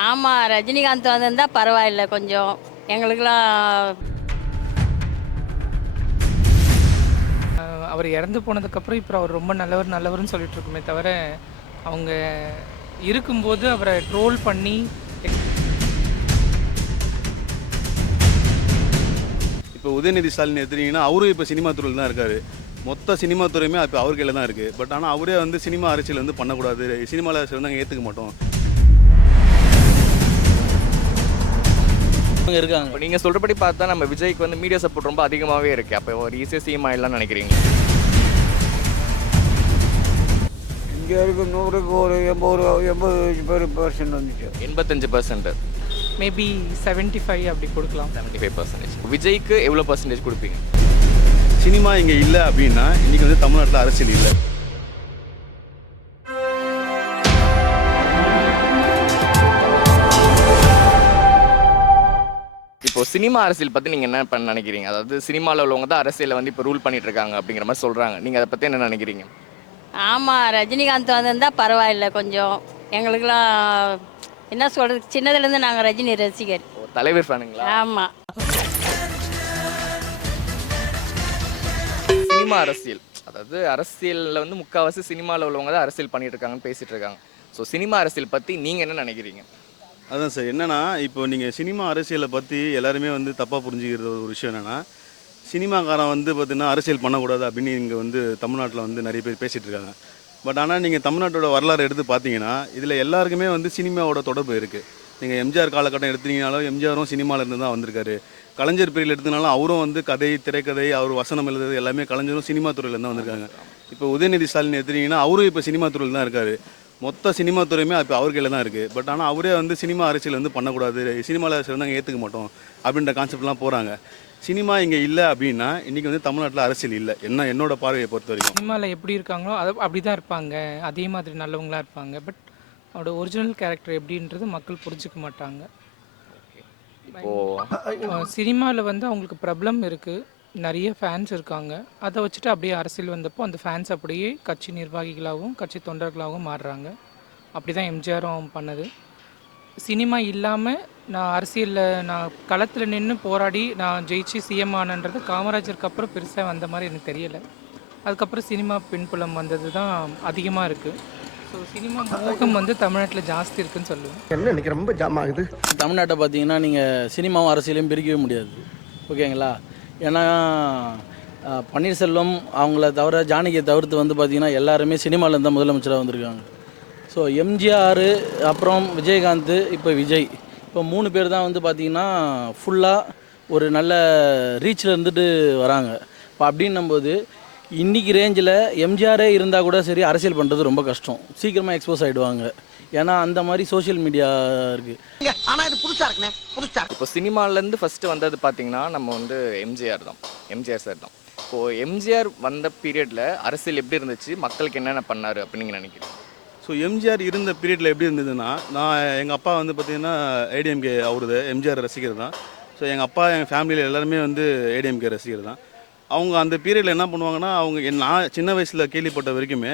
ஆமாம், ரஜினிகாந்த் வந்திருந்தா பரவாயில்ல கொஞ்சம் எங்களுக்கெல்லாம். அவர் இறந்து போனதுக்கப்புறம் இப்போ அவர் ரொம்ப நல்லவர் நல்லவர்னு சொல்லிட்டு இருக்குமே தவிர, அவங்க இருக்கும்போது அவரை ட்ரோல் பண்ணி இப்போ உதயநிதி ஸ்டாலின் எடுத்துட்டீங்கன்னா அவரும் இப்போ சினிமா துறையில் தான் இருக்காரு. மொத்த சினிமா துறையுமே இப்போ அவர் கையில் தான் இருக்குது. பட் ஆனால் அவரே வந்து சினிமா அரசியல் வந்து பண்ணக்கூடாது, சினிமாவில் அரசியல் நாங்கள் ஏற்றுக்க மாட்டோம். இருக்காங்க. இப்போ நீங்கள் சொல்கிறபடி பார்த்தா நம்ம விஜய்க்கு வந்து மீடியா சப்போர்ட் ரொம்ப அதிகமாகவே இருக்குது. அப்போ ஒரு ஈஸியாக சிஎம் ஆயிடலாம்னு நினைக்கிறீங்க? இங்கே இருக்கு 100க்கு ஒரு 80% வந்துச்சு. 85%, மேபி 75 அப்படி கொடுக்கலாம். 75%. விஜய்க்கு எவ்வளோ பர்சன்டேஜ் கொடுப்பீங்க? சினிமா இங்கே இல்லை அப்படின்னா இன்றைக்கி வந்து தமிழ்நாட்டில் அரசியல் இல்லை. இப்போ சினிமா அரசியல் பற்றி நீங்கள் என்ன நினைக்கிறீங்க? அதாவது சினிமாவில் உள்ளவங்க தான் அரசியலை வந்து இப்போ ரூல் பண்ணிட்டு இருக்காங்க அப்படிங்கிற மாதிரி சொல்கிறாங்க. நீங்கள் அதை பற்றி என்ன நினைக்கிறீங்க? ஆமாம், ரஜினிகாந்த் வந்திருந்தா பரவாயில்ல கொஞ்சம் எங்களுக்கெல்லாம். என்ன சொல்கிறது, சின்னதுலேருந்து நாங்கள் ரஜினி ரசிகர். தலைவர் ஃபேனுங்களா? ஆமாம். சினிமா அரசியல், அதாவது அரசியலில் வந்து முக்கால்வாசி சினிமாவில் உள்ளவங்க தான் அரசியல் பண்ணிட்டு இருக்காங்கன்னு பேசிகிட்டு இருக்காங்க. ஸோ சினிமா அரசியல் பற்றி நீங்கள் என்ன நினைக்கிறீங்க? அதான் சார், என்னென்னா இப்போ நீங்கள் சினிமா அரசியலை பற்றி எல்லாருமே வந்து தப்பாக புரிஞ்சுக்கிறது ஒரு விஷயம் என்னென்னா, சினிமாக்காரன் வந்து பார்த்திங்கன்னா அரசியல் பண்ணக்கூடாது அப்படின்னு இங்கே வந்து தமிழ்நாட்டில் வந்து நிறைய பேர் பேசிகிட்டு இருக்காங்க. பட் ஆனால் நீங்கள் தமிழ்நாட்டோட வரலாறு எடுத்து பார்த்தீங்கன்னா இதில் எல்லாருக்குமே வந்து சினிமாவோட தொடர்பு இருக்குது. நீங்கள் எம்ஜிஆர் காலகட்டம் எடுத்தீங்கனாலும் எம்ஜிஆரும் சினிமாவில் இருந்து தான் வந்திருக்காரு. கலைஞர் பீரியட் எடுத்தனாலும் அவரும் வந்து கதை, திரைக்கதை, அவர் வசனம் எழுதுறது எல்லாமே கலைஞரும் சினிமா துறையில் தான் வந்திருக்காங்க. இப்போ உதயநிதி ஸ்டாலின் எடுத்தீங்கன்னா அவரும் இப்போ சினிமா துறையில் தான் இருக்கார். மொத்த சினிமா துறையுமே இப்போ அவர் கையில் தான் இருக்குது. பட் ஆனால் அவரே வந்து சினிமா அரசியல் வந்து பண்ணக்கூடாது, சினிமாவில் அரசியல் வந்து நாங்கள் ஏற்றுக்க மாட்டோம் அப்படின்ற கான்செப்ட்லாம் போகிறாங்க. சினிமா இங்கே இல்லை அப்படின்னா இன்றைக்கி வந்து தமிழ்நாட்டில் அரசியல் இல்லை, என்னோட பார்வையை பொறுத்த வரைக்கும். சினிமாவில் எப்படி இருக்காங்களோ அதை அப்படி தான் இருப்பாங்க, அதே மாதிரி நல்லவங்களாக இருப்பாங்க. பட் அவரோட ஒரிஜினல் கேரக்டர் எப்படின்றது மக்கள் புரிஞ்சிக்க மாட்டாங்க. சினிமாவில் வந்து அவங்களுக்கு ப்ராப்ளம் இருக்குது, நிறைய ஃபேன்ஸ் இருக்காங்க. அதை வச்சுட்டு அப்படியே அரசியல் வந்தப்போ அந்த ஃபேன்ஸ் அப்படியே கட்சி நிர்வாகிகளாகவும் கட்சி தொண்டர்களாகவும் மாறுறாங்க. அப்படி தான் எம்ஜிஆரும் பண்ணது. சினிமா இல்லாமல் நான் அரசியலில் நான் களத்தில் நின்று போராடி நான் ஜெயிச்சு சிஎம் ஆனன்றது காமராஜருக்கு அப்புறம் பெருசாக வந்த மாதிரி எனக்கு தெரியலை. அதுக்கப்புறம் சினிமா பின்புலம் வந்தது தான் அதிகமாக இருக்குது. ஸோ சினிமா மோகம் வந்து தமிழ்நாட்டில் ஜாஸ்தி இருக்குதுன்னு சொல்லுவேன். என்ன எனக்கு ரொம்ப ஜாம் ஆகுது. தமிழ்நாட்டை பார்த்தீங்கன்னா நீங்கள் சினிமாவும் அரசியலையும் பிரிக்கவே முடியாது, ஓகேங்களா? ஏன்னா பன்னீர்செல்வம் அவங்கள தவிர ஜானகியை தவிர்த்து வந்து பார்த்திங்கன்னா எல்லாருமே சினிமாவில் தான் முதலமைச்சராக வந்திருக்காங்க. ஸோ எம்ஜிஆர், அப்புறம் விஜயகாந்த், இப்போ விஜய், இப்போ 3 பேர் தான் வந்து பார்த்திங்கன்னா ஃபுல்லாக ஒரு நல்ல ரீச்சில் இருந்துட்டு வராங்க. இப்போ அப்படின்னும்போது இன்றைக்கி ரேஞ்சில் எம்ஜிஆரே இருந்தால் கூட சரி அரசியல் பண்ணுறது ரொம்ப கஷ்டம், சீக்கிரமாக எக்ஸ்போஸ் ஆகிடுவாங்க. ஏன்னா அந்த மாதிரி சோஷியல் மீடியா இருக்குது. ஆனால் இது புதுசாக இருக்குண்ணே, புதுசாக. இப்போ சினிமாலேருந்து ஃபஸ்ட்டு வந்தது பார்த்தீங்கன்னா நம்ம வந்து எம்ஜிஆர் சார் தான். இப்போது எம்ஜிஆர் வந்த பீரியடில் அரசியல் எப்படி இருந்துச்சு, மக்களுக்கு என்னென்ன பண்ணார் அப்படின்னு நீங்கள் நினைக்கிறீங்க? ஸோ எம்ஜிஆர் இருந்த பீரியடில் எப்படி இருந்ததுன்னா, நான் எங்கள் அப்பா வந்து பார்த்திங்கன்னா ஏடிஎம்கே அவருது எம்ஜிஆர் ரசிகர் தான். ஸோ எங்கள் அப்பா எங்கள் ஃபேமிலியில் எல்லாருமே வந்து ஏடிஎம்கே ரசிகர் தான். அவங்க அந்த பீரியடில் என்ன பண்ணுவாங்கன்னா, நான் சின்ன வயசில் கேள்விப்பட்ட வரைக்குமே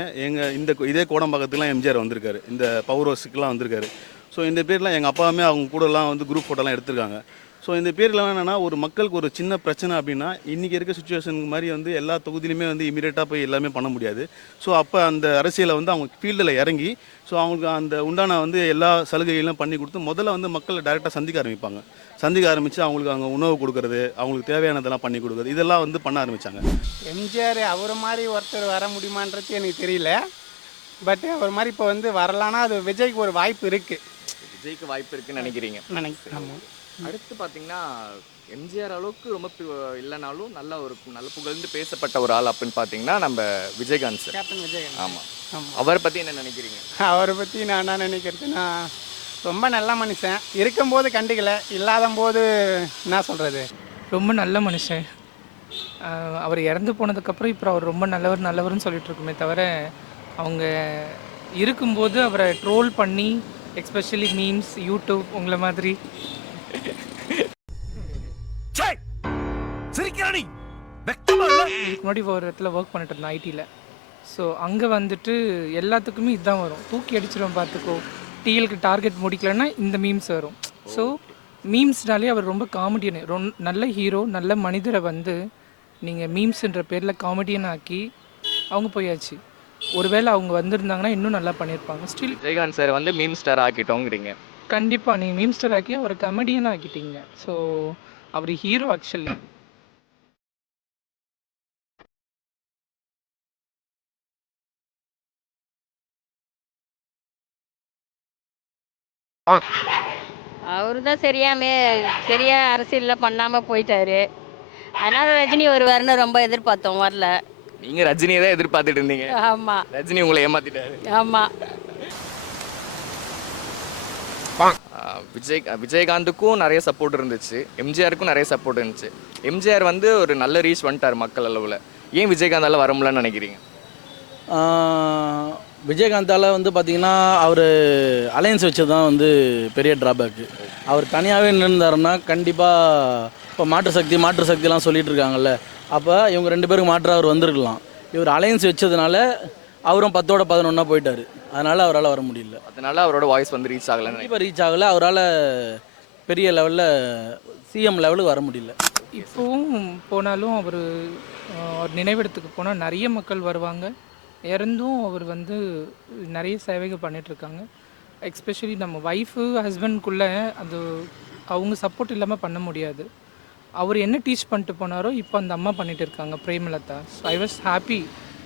இதே கோடம்பாக்கத்துக்குலாம் எம்ஜிஆர் வந்திருக்காரு, இந்த பவர் ஹவுஸுக்கெலாம் வந்திருக்காரு. ஸோ இந்த பேர்லாம் எங்கள் அப்பாவுமே அவங்க கூடலாம் வந்து குரூப் ஃபோட்டோலாம் எடுத்திருக்காங்க. ஸோ இந்த பேர்லாம் என்னென்னா, ஒரு மக்களுக்கு ஒரு சின்ன பிரச்சனை அப்படின்னா இன்றைக்கி இருக்க சுச்சுவேஷனுக்கு மாதிரி வந்து எல்லா தொகுதியிலுமே வந்து இமீடியட்டாக போய் எல்லாமே பண்ண முடியாது. ஸோ அப்போ அந்த அரசியலை வந்து அவங்க ஃபீல்டில் இறங்கி ஸோ அவங்களுக்கு அந்த உண்டான வந்து எல்லா சலுகைகளும் பண்ணி கொடுத்து முதல்ல வந்து மக்களை டைரெக்டாக சந்திக்க ஆரம்பித்து அவங்களுக்கு அங்கே உணவு கொடுக்கறது, அவங்களுக்கு தேவையானதெல்லாம் பண்ணி கொடுக்குறது, இதெல்லாம் வந்து பண்ண ஆரம்பித்தாங்க. எம்ஜிஆர் அவர் மாதிரி ஒருத்தர் வர முடியுமான்றது எனக்கு தெரியல. பட் அவர் மாதிரி இப்போ வந்து வரலான்னா அது விஜய்க்கு ஒரு வாய்ப்பு இருக்குது. விஜய்க்கு வாய்ப்பு இருக்குன்னு நினைக்கிறீங்க? ஆமாம். அடுத்து பார்த்தீங்கன்னா எம்ஜிஆர் அளவுக்கு ரொம்ப இல்லைனாலும் நல்ல புகழ்ந்து பேசப்பட்ட ஒரு ஆள் அப்படின்னு பார்த்தீங்கன்னா நம்ம விஜயகாந்த் சார். கேப்டன் விஜயகாந்த். ஆமாம். அவரை பற்றி என்ன நினைக்கிறீங்க? அவரை பற்றி நான் என்ன நினைக்கிறதுன்னா, ரொம்ப நல்ல மனுஷன், இருக்கும்போது கண்டுக்கலை, இல்லாத போது என்ன சொல்கிறது, ரொம்ப நல்ல மனுஷன். அவர் இறந்து போனதுக்கப்புறம் இப்போ அவர் ரொம்ப நல்லவர்னு சொல்லிட்டு இருக்குமே தவிர, அவங்க இருக்கும்போது அவரை ட்ரோல் பண்ணி எஸ்பெஷலி மீம்ஸ், யூடியூப் உங்களை மாதிரி இதுக்கு முன்னாடி ஒரு இடத்துல ஒர்க் பண்ணிட்டு இருந்தேன் ஐடியில். ஸோ அங்கே வந்துட்டு எல்லாத்துக்குமே இதுதான் வரும், தூக்கி அடிச்சிடும் பார்த்துக்கோ, டிஎலுக்கு டார்கெட் முடிக்கலன்னா இந்த மீம்ஸ் வரும். ஸோ மீம்ஸ்னாலே அவர் ரொம்ப காமெடியன், நல்ல ஹீரோ, நல்ல மனிதரை வந்து நீங்கள் மீம்ஸ்ன்ற பேரில் காமெடியன் ஆக்கி அவங்க போயாச்சு. ஒருவேளை அவங்க வந்திருந்தாங்கன்னா இன்னும் நல்லா பண்ணியிருப்பாங்க. ஸ்டில் விஜயகாந்த் சார் வந்து மீம் ஸ்டார் ஆக்கிட்டோங்கிறீங்க. கண்டிப்பாக நீங்கள் மீம் ஸ்டார் ஆக்கி அவரை கமெடியனாக ஆக்கிட்டீங்க. ஸோ அவர் ஹீரோ ஆக்சுவலி. அவரு தான் சரியா அரசியலில் பண்ணாமல் போயிட்டாரு. அதனால் ரஜினி வருவாருன்னு ரொம்ப எதிர்பார்த்தோம், வரல. நீங்கள் ரஜினியை தான் எதிர்பார்த்துட்டு இருந்தீங்க. ஆமாம் ரஜினி உங்களை ஏமாத்திட்டாரு. ஆமாம். விஜயகாந்துக்கும் நிறைய சப்போர்ட் இருந்துச்சு, எம்ஜிஆருக்கும் நிறைய சப்போர்ட் இருந்துச்சு. எம்ஜிஆர் வந்து ஒரு நல்ல ரீச் வந்துட்டார் மக்கள் அளவில். ஏன் விஜயகாந்தால் வர முடியலன்னு நினைக்கிறீங்க? விஜயகாந்தால் வந்து பார்த்திங்கன்னா அவர் அலையன்ஸ் வச்சது தான் வந்து பெரிய ட்ராபேக்கு. அவர் தனியாகவே நின்றுந்தாருன்னா கண்டிப்பாக இப்போ மாற்று சக்திலாம் சொல்லிகிட்டு இருக்காங்கல்ல, அப்போ இவங்க 2 பேருக்கு மாற்றாக அவர் வந்திருக்கலாம். இவர் அலையன்ஸ் வச்சதுனால அவரும் 10ஓட 11 போயிட்டார். அதனால் அவரால் வர முடியல. அதனால அவரோட வாய்ஸ் வந்து ரீச் ஆகலை. கண்டிப்பாக ரீச் ஆகலை. அவரால் பெரிய லெவலில் சிஎம் லெவலுக்கு வர முடியல. இப்போவும் போனாலும் அவர் நினைவிடத்துக்கு போனால் நிறைய மக்கள் வருவாங்க. இறந்தும் அவர் வந்து நிறைய சேவைகள் பண்ணிகிட்ருக்காங்க. எக்ஸ்பெஷலி நம்ம ஒய்ஃபு ஹஸ்பண்ட்குள்ளே அது அவங்க சப்போர்ட் இல்லாமல் பண்ண முடியாது. அவர் என்ன டீச் பண்ணிட்டு போனாரோ இப்போ அந்த அம்மா பண்ணிகிட்டு இருக்காங்க, Premalatha. So I was happy.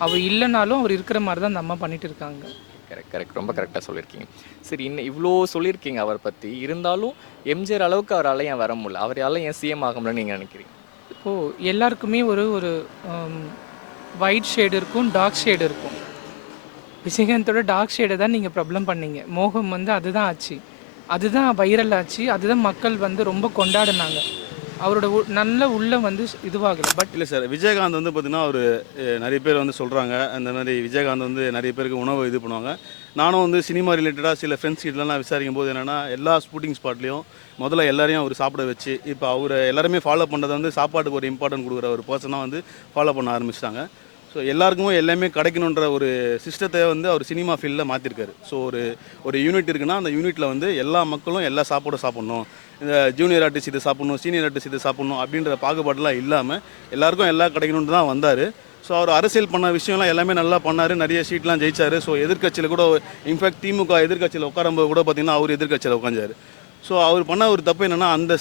அவர் இல்லைனாலும் அவர் இருக்கிற மாதிரி தான் அந்த அம்மா பண்ணிகிட்டு இருக்காங்க. கரெக்ட், ரொம்ப கரெக்டாக சொல்லியிருக்கீங்க. சரி, இன்னும் இவ்வளோ சொல்லியிருக்கீங்க அவரை பற்றி. இருந்தாலும் எம்ஜிஆர் அளவுக்கு அவரால் ஏன் வர முடியல, அவரால் ஏன் சிஎம் ஆக முடியலன்னு நீங்கள் நினைக்கிறீங்க? இப்போது எல்லாருக்குமே ஒரு ஒயிட் ஷேடு இருக்கும், டார்க் ஷேடு இருக்கும். விஜயகாந்தோட டார்க் ஷேடை தான் நீங்கள் ப்ராப்ளம் பண்ணீங்க. மோகம் வந்து அதுதான் ஆச்சு, அதுதான் வைரல் ஆச்சு, அதுதான் மக்கள் வந்து ரொம்ப கொண்டாடினாங்க. அவரோட நல்ல உள்ள வந்து இதுவாகலை. பட் இல்லை சார், விஜயகாந்த் வந்து பார்த்திங்கன்னா அவர் நிறைய பேர் வந்து சொல்கிறாங்க, அந்த மாதிரி விஜயகாந்த் வந்து நிறைய பேருக்கு உணவு இது பண்ணுவாங்க. நானும் வந்து சினிமா ரிலேட்டடாக சில ஃப்ரெண்ட்ஸ் கிட்டலாம் விசாரிக்கும் போது என்னென்னா, எல்லா ஷூட்டிங் ஸ்பாட்லேயும் முதல்ல எல்லாரையும் அவர் சாப்பிட வச்சு, இப்போ அவர் எல்லாருமே ஃபாலோ பண்ணுறது வந்து சாப்பாட்டுக்கு ஒரு இம்பார்ட்டன்ட் கொடுக்குற ஒரு பர்சனாக வந்து ஃபாலோ பண்ண ஆரம்பிச்சிட்டாங்க. ஸோ எல்லாருக்குமே எல்லாமே கிடைக்கணுன்ற ஒரு சிஸ்டத்தை வந்து அவர் சினிமா ஃபீல்டில் மாற்றிருக்காரு. ஸோ ஒரு யூனிட் இருக்குன்னா அந்த யூனிட்டில் வந்து எல்லா மக்களும் எல்லா சாப்பாடும் சாப்பிட்ணும், இந்த ஜூனியர் ஆர்டிஸ்ட் இது சாப்பிட்ணும், சீனியர் ஆர்டிஸ்ட் இது சாப்பிட்ணும் அப்படின்ற பாகுபாடெலாம் இல்லாமல் எல்லாருக்கும் எல்லாம் கிடைக்கணுன்ட்டு தான் வந்தார். ஸோ அவர் அரசியல் பண்ண விஷயம்லாம் எல்லாமே நல்லா பண்ணார், நிறைய சீட்லாம் ஜெயிச்சார். ஸோ எதிர்க்கட்சியில் கூட இன்ஃபேக்ட் திமுக எதிர்க்கட்சியில் உட்காரும்போது கூட பார்த்திங்கன்னா அவர் எதிர்க்கட்சியில் உட்காந்தார். ஸோ அவர் பண்ண ஒரு தப்பு என்னென்னா, அந்த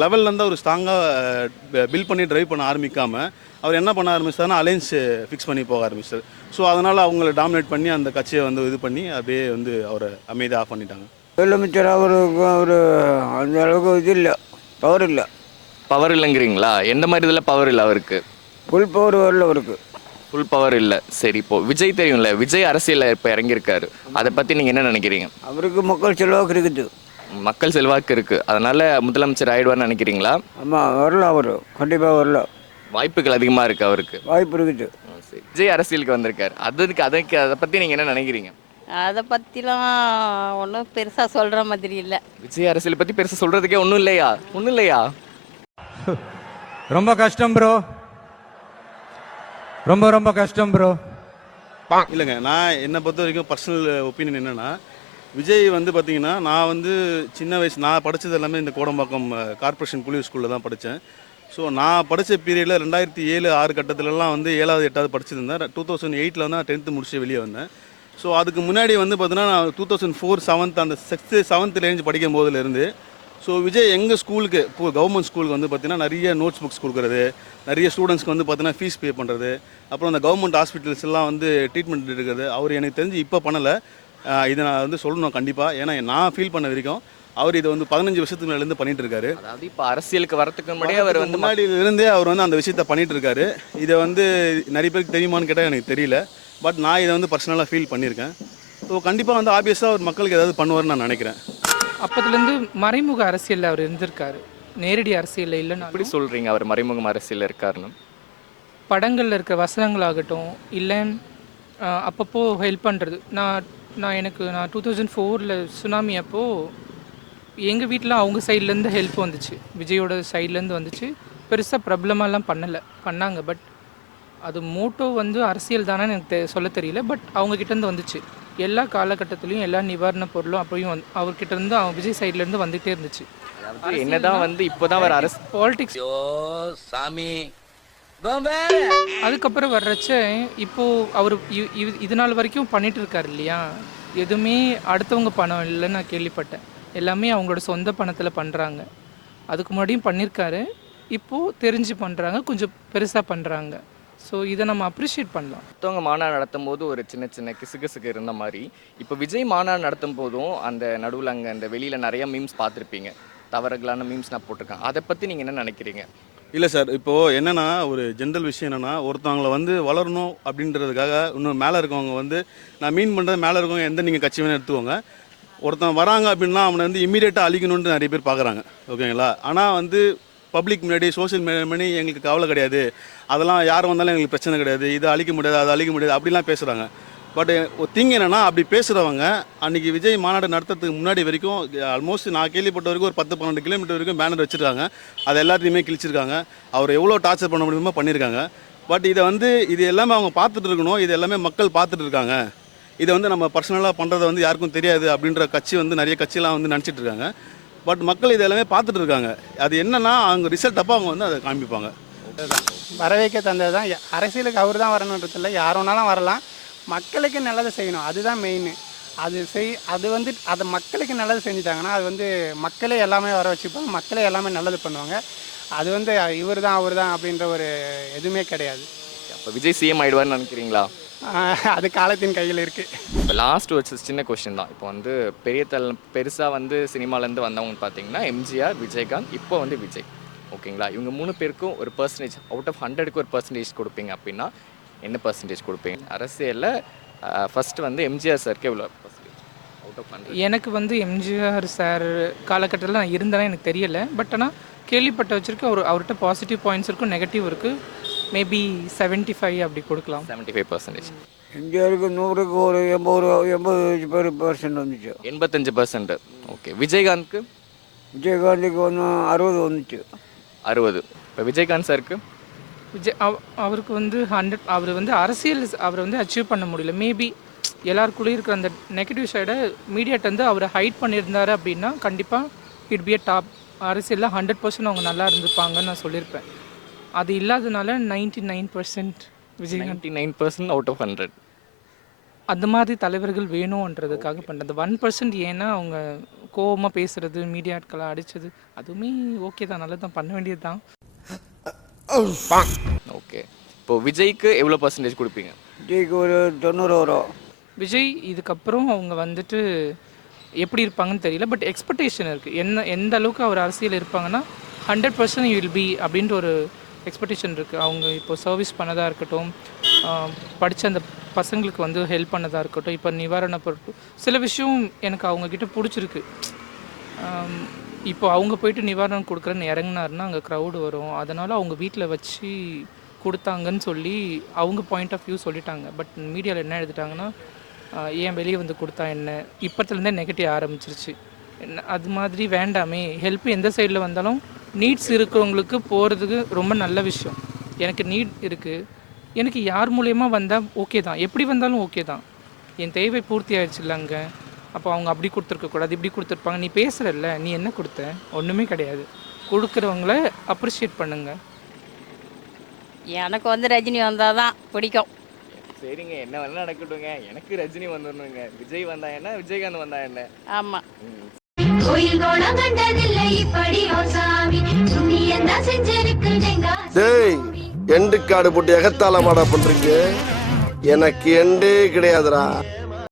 லெவல்லேருந்து அவர் ஸ்ட்ராங்காக பில் பண்ணி ட்ரைவ் பண்ண ஆரம்பிக்காமல் அவர் என்ன பண்ண ஆரம்பிச்சாருன்னா அலைன்ஸ் ஃபிக்ஸ் பண்ணி போக ஆரம்பிச்சார். ஸோ அதனால் அவங்கள டாமினேட் பண்ணி அந்த கட்சியை வந்து இது பண்ணி அப்படியே வந்து அவரை அமைதியாக ஆஃப் பண்ணிட்டாங்க. முதலமைச்சர் அவருக்கு ஒரு அந்த அளவுக்கு இது இல்லை, பவர் இல்லை. பவர் இல்லைங்கிறீங்களா? எந்த மாதிரி இதில் பவர் இல்லை அவருக்கு? ஃபுல் பவர் வரல அவருக்கு, ஃபுல் பவர் இல்லை. சரி, இப்போது விஜய் தெரியும்ல, விஜய் அரசியலில் இப்போ இறங்கியிருக்காரு, அதை பற்றி நீங்கள் என்ன நினைக்கிறீங்க? அவருக்கு மக்கள் செல்வாக்கு இருக்குது, மக்கள் செல்வாக்கு இருக்குது, அதனால் முதலமைச்சர் ஆயிடுவார்னு நினைக்கிறீங்களா? ஆமாம் வரல, அவர் கண்டிப்பாக வரல, வாய்ப்புகள் அதிகமாக இருக்குது அவருக்கு. வாய்ப்பு இருக்குது. சரி, விஜய் அரசியலுக்கு வந்திருக்காரு, அதை பற்றி நீங்கள் என்ன நினைக்கிறீங்க? அதை பற்றிலாம் ஒன்றும் பெருசாக சொல்கிற மாதிரி இல்லை. விஜய் அரசியலை பற்றி பெருசாக சொல்கிறதுக்கே ஒன்றும் இல்லையா? ரொம்ப கஷ்டம் ப்ரோ, ரொம்ப கஷ்டம் ப்ரோ. இல்லைங்க, நான் என்னை பொறுத்த வரைக்கும் பர்சனல் ஒப்பீனியன் என்னென்னா, விஜய் வந்து பார்த்திங்கன்னா, நான் வந்து சின்ன வயசு நான் படித்தது எல்லாமே இந்த கோடம்பாக்கம் கார்ப்பரேஷன் புலியூர் ஸ்கூலில் தான் படித்தேன். ஸோ நான் படித்த பீரியடில் 2007-06 கட்டத்துலலாம் வந்து 7வது 8வது படிச்சிருந்தேன். 2008 வந்து நான் 10th முடிச்சு வெளியே வந்தேன். ஸோ அதுக்கு முன்னாடி வந்து பார்த்தீங்கன்னா நான் 2004 7th அந்த 6th 7th ரேஞ்ச் படிக்கும் போதுலேருந்து ஸோ விஜய் எங்கள் ஸ்கூலுக்கு இப்போ கவர்மெண்ட் ஸ்கூலுக்கு வந்து பார்த்திங்கன்னா நிறைய நோட்ஸ் புக்ஸ் கொடுக்குறது, நிறைய ஸ்டூடெண்ட்ஸ்க்கு வந்து பார்த்தீங்கன்னா ஃபீஸ் பே பண்ணுறது, அப்புறம் அந்த கவர்மெண்ட் ஹாஸ்பிட்டல்ஸ் எல்லாம் வந்து ட்ரீட்மெண்ட் எடுக்கிறது அவர் எனக்கு தெரிஞ்சு இப்போ பண்ணலை. இதை நான் வந்து சொல்லணும் கண்டிப்பாக, ஏன்னா நான் ஃபீல் பண்ண வரைக்கும் அவர் இதை வந்து 15 வருஷத்துக்கு மேலேருந்து பண்ணிட்டு இருக்காரு. அதாவது இப்போ அரசியலுக்கு வரத்துக்கு முன்னாடியே அவர் வந்து முன்னாடியிலிருந்தே அவர் வந்து அந்த விஷயத்த பண்ணிட்டு இருக்காரு. இதை வந்து நிறைய பேருக்கு தெரியுமான்னு கேட்டால் எனக்கு தெரியல, பட் நான் இதை வந்து பர்சனலாக ஃபீல் பண்ணியிருக்கேன். ஸோ கண்டிப்பாக வந்து ஆப்வியஸாக ஒரு மக்களுக்கு ஏதாவது பண்ணுவார்னு நான் நினைக்கிறேன். அப்போதுலேருந்து மறைமுக அரசியலில் அவர் இருந்திருக்காரு, நேரடி அரசியலில் இல்லைன்னா. எப்படி சொல்கிறீங்க அவர் மறைமுகம் அரசியலில் இருக்காருன்னு? படங்களில் இருக்க வசனங்களாகட்டும், இல்லை அப்பப்போ ஹெல்ப் பண்ணுறது. நான் 2004 சுனாமி அப்போது எங்கள் வீட்டில் அவங்க சைட்லேருந்து ஹெல்ப் வந்துச்சு, விஜயோட சைட்லேருந்து வந்துச்சு. பெருசாக ப்ராப்ளமெல்லாம் பண்ணாங்க. பட் அது மோட்டோ வந்து அரசியல் தானே எனக்கு சொல்ல தெரியல, பட் அவங்கக்கிட்டேருந்து வந்துச்சு. எல்லா காலகட்டத்திலையும் எல்லா நிவாரணப் பொருளும் அப்பயும் அவர்கிட்ட இருந்து விஜய் சைட்லேருந்து வந்துகிட்டே இருந்துச்சு. அதாவது என்னதான் வந்து இப்போதான் வர அரசு பாலிடிக்ஸ் சாமி அதுக்கப்புறம் வர்றச்ச இப்போது அவர் இது நாள் வரைக்கும் பண்ணிட்டு இருக்காரு இல்லையா, எதுவுமே அடுத்தவங்க பணம் இல்லைன்னு நான் கேள்விப்பட்டேன். எல்லாமே அவங்களோட சொந்த பணத்தில் பண்ணுறாங்க. அதுக்கு முன்னாடியும் பண்ணியிருக்காரு, இப்போது தெரிஞ்சு பண்ணுறாங்க, கொஞ்சம் பெருசாக பண்ணுறாங்க. ஸோ இதை நம்ம அப்ரிஷியேட் பண்ணலாம். மற்றவங்க மாநாடு நடத்தும் போது ஒரு சின்ன சின்ன கிசுகிசுக்கு இருந்த மாதிரி இப்போ விஜய் மாநாடு நடத்தும் போதும் அந்த நடுவில் அங்கே அந்த வெளியில் நிறைய மீம்ஸ் பார்த்துருப்பீங்க, தவறுகளான மீம்ஸ் நான் போட்டிருக்கேன். அதை பற்றி நீங்கள் என்ன நினைக்கிறீங்க? இல்லை சார், இப்போது என்னென்னா ஒரு ஜென்ரல் விஷயம் என்னென்னா, ஒருத்தவங்களை வந்து வளரணும் அப்படின்றதுக்காக இன்னும் மேலே இருக்கவங்க வந்து, நான் மீன் பண்ணுறது மேலே இருக்கவங்க எந்த நீங்கள் கட்சி வேணும் எடுத்துக்கோங்க, ஒருத்தன் வராங்க அப்படின்னா அவனை வந்து இம்மீடியட்டாக அழிக்கணுன்ட்டு நிறைய பேர் பார்க்குறாங்க, ஓகேங்களா. ஆனால் வந்து பப்ளிக் முன்னாடி சோஷியல் மீடியா எங்களுக்கு கவலை கிடையாது, அதெல்லாம் யார் வந்தாலும் எங்களுக்கு பிரச்சனை கிடையாது, இதை அழிக்க முடியாது அதை அழிக்க முடியாது அப்படிலாம் பேசுகிறாங்க. பட் ஒரு திங் என்னென்னா, அப்படி பேசுகிறவங்க அன்றைக்கி விஜய் மாநாடு நடத்துறதுக்கு முன்னாடி வரைக்கும் ஆல்மோஸ்ட் நான் கேள்விப்பட்ட வரைக்கும் ஒரு 10-12 கிலோமீட்டர் வரைக்கும் பேனர் வச்சுருக்காங்க. அது எல்லாத்தையுமே கிழிச்சிருக்காங்க. அவர் எவ்வளோ டார்ச்சர் பண்ண முடியுமோ பண்ணியிருக்காங்க. பட் இதை வந்து இது எல்லாமே அவங்க பார்த்துட்டு இருக்கணும், இது எல்லாமே மக்கள் பார்த்துட்டு இருக்காங்க. இதை வந்து நம்ம பர்சனலாக பண்ணுறதை வந்து யாருக்கும் தெரியாது அப்படின்ற கட்சி வந்து நிறைய கட்சியெலாம் வந்து நினச்சிட்டு இருக்காங்க. பட் மக்கள் இது எல்லாமே பார்த்துட்டு இருக்காங்க. அது என்னென்னா அவங்க ரிசல்ட் அப்போ அவங்க வந்து அதை காண்பிப்பாங்க. வரவேற்க தந்தது தான். அரசியலுக்கு அவர் தான் வரணுன்றது இல்லை, யார் வேணாலும் வரலாம். மக்களுக்கு நல்லது செய்யணும், அதுதான் மெயின். அது வந்து அதை மக்களுக்கு நல்லது செஞ்சுட்டாங்கன்னா அது வந்து மக்களே எல்லாமே வர வச்சுப்பாங்க, மக்களே எல்லாமே நல்லது பண்ணுவாங்க. அது வந்து இவர் தான் அவர் தான் அப்படின்ற ஒரு எதுவுமே கிடையாது. அப்போ விஜய் சிஎம் ஆயிடுவார்னு நினைக்கிறீங்களா? அது காலத்தின் கையில் இருக்குது. இப்போ லாஸ்ட் ஒரு சின்ன கொஸ்டின் தான். இப்போ வந்து பெருசாக வந்து சினிமாலேருந்து வந்தவங்க பார்த்தீங்கன்னா எம்ஜிஆர், விஜயகாந்த், இப்போ வந்து விஜய், ஓகேங்களா. இவங்க 3 பேருக்கும் ஒரு பர்சன்டேஜ் அவுட் ஆஃப் 100க்கு ஒரு பர்சன்டேஜ் கொடுப்பீங்க அப்படின்னா என்ன பர்சன்டேஜ் கொடுப்பீங்க? அரசியலில் ஃபஸ்ட்டு வந்து எம்ஜிஆர் சாருக்கு எவ்வளோ பர்சன்டேஜ் அவுட் ஆஃப் 100? எனக்கு வந்து எம்ஜிஆர் சார் காலகட்டத்தில் நான் இருந்தேன்னா எனக்கு தெரியலை. பட் ஆனால் கேள்விப்பட்ட வச்சுருக்கேன். அவர்கிட்ட பாசிட்டிவ் பாயிண்ட்ஸ் இருக்கும், நெகட்டிவ் இருக்குது. மேபி 75 அப்படி கொடுக்கலாம். 75%. எம்ஜிஆருக்கு 100க்கு ஒரு 80% வந்துச்சு. 85%. ஓகே. விஜயகாந்த்க்கு? விஜயகாந்துக்கு ஒன்று 60 வந்துச்சு. 60. இப்போ விஜயகாந்த் சாருக்கு? அவருக்கு வந்து 100. அவர் வந்து அரசியல் அவரை வந்து அச்சீவ் பண்ண முடியல. மேபி எல்லாருக்குள்ளேயும் இருக்கிற அந்த நெகட்டிவ் சைடை மீடியாட்ட வந்து அவரை ஹைட் பண்ணியிருந்தாரு அப்படின்னா கண்டிப்பாக இட் பி அ டாப். அரசியலில் 100% அவங்க நல்லா இருந்திருப்பாங்கன்னு நான் சொல்லியிருப்பேன். அது இல்லாதனால 99% விஜயகாந்த். 99% out of 100. அந்த மாதிரி தலைவர்கள் வேணுன்றதுக்காக பண்ணுறது. 1% ஏன்னா அவங்க கோவமாக பேசுகிறது, மீடியாட்களை அடித்தது, அதுவுமே ஓகே தான், நல்லது தான், பண்ண வேண்டியது தான். ஓகே. இப்போது விஜய்க்கு எவ்வளோ பர்சன்டேஜ் கொடுப்பீங்க? விஜய்க்கு ஒரு 90 வரும். விஜய் இதுக்கப்புறம் அவங்க வந்துட்டு எப்படி இருப்பாங்கன்னு தெரியல. பட் எக்ஸ்பெக்டேஷன் இருக்குது. எந்த அளவுக்கு அவர் அரசியல் இருப்பாங்கன்னா 100% வில் பி அப்படின்ற ஒரு எக்ஸ்பெக்டேஷன் இருக்குது. அவங்க இப்போ சர்வீஸ் பண்ணதாக இருக்கட்டும், படித்த அந்த பசங்களுக்கு வந்து ஹெல்ப் பண்ணதாக இருக்கட்டும், இப்போ நிவாரண பொருட்கள் சில விஷயம் எனக்கு அவங்கக்கிட்ட பிடிச்சிருக்கு. இப்போ அவங்க போயிட்டு நிவாரணம் கொடுக்குறேன்னு இறங்கினாருன்னா அங்கே க்ரௌடு வரும், அதனால் அவங்க வீட்டில் வச்சு கொடுத்தாங்கன்னு சொல்லி அவங்க பாயிண்ட் ஆஃப் வியூ சொல்லிட்டாங்க. பட் மீடியாவில் என்ன எழுதிட்டாங்கன்னா, ஏன் வெளியே வந்து கொடுத்தா என்ன, இப்போத்துலேருந்தே நெகட்டிவ் ஆரம்பிச்சிருச்சு. அது மாதிரி வேண்டாமே. ஹெல்ப் எந்த சைடில் வந்தாலும் நீட்ஸ் இருக்கிறவங்களுக்கு போகிறதுக்கு ரொம்ப நல்ல விஷயம். எனக்கு நீட் இருக்குது, எனக்கு யார் மூலயமா வந்தால் ஓகே தான், எப்படி வந்தாலும் ஓகே தான், என் தேவை பூர்த்தி ஆயிடுச்சு இல்லைங்க. அப்போ அவங்க அப்படி கொடுத்துருக்கக்கூடாது, இப்படி கொடுத்துருப்பாங்க. நீ பேசுகிறல்ல, நீ என்ன கொடுத்த? ஒன்றுமே கிடையாது. கொடுக்குறவங்கள அப்ரிஷியேட் பண்ணுங்க. எனக்கு வந்து ரஜினி வந்தால் தான் பிடிக்கும். சரிங்க, என்ன வேணா நடக்கட்டுங்க, எனக்கு ரஜினி வந்துடணுங்க. விஜய் வந்தா என்ன, விஜயகாந்த் வந்தா என்ன? ஆமாம். டேய், எண்டு காடு போட்டு எகத்தால மாடா பண்றீங்க. எனக்கு எண்டே கிடையாதுடா.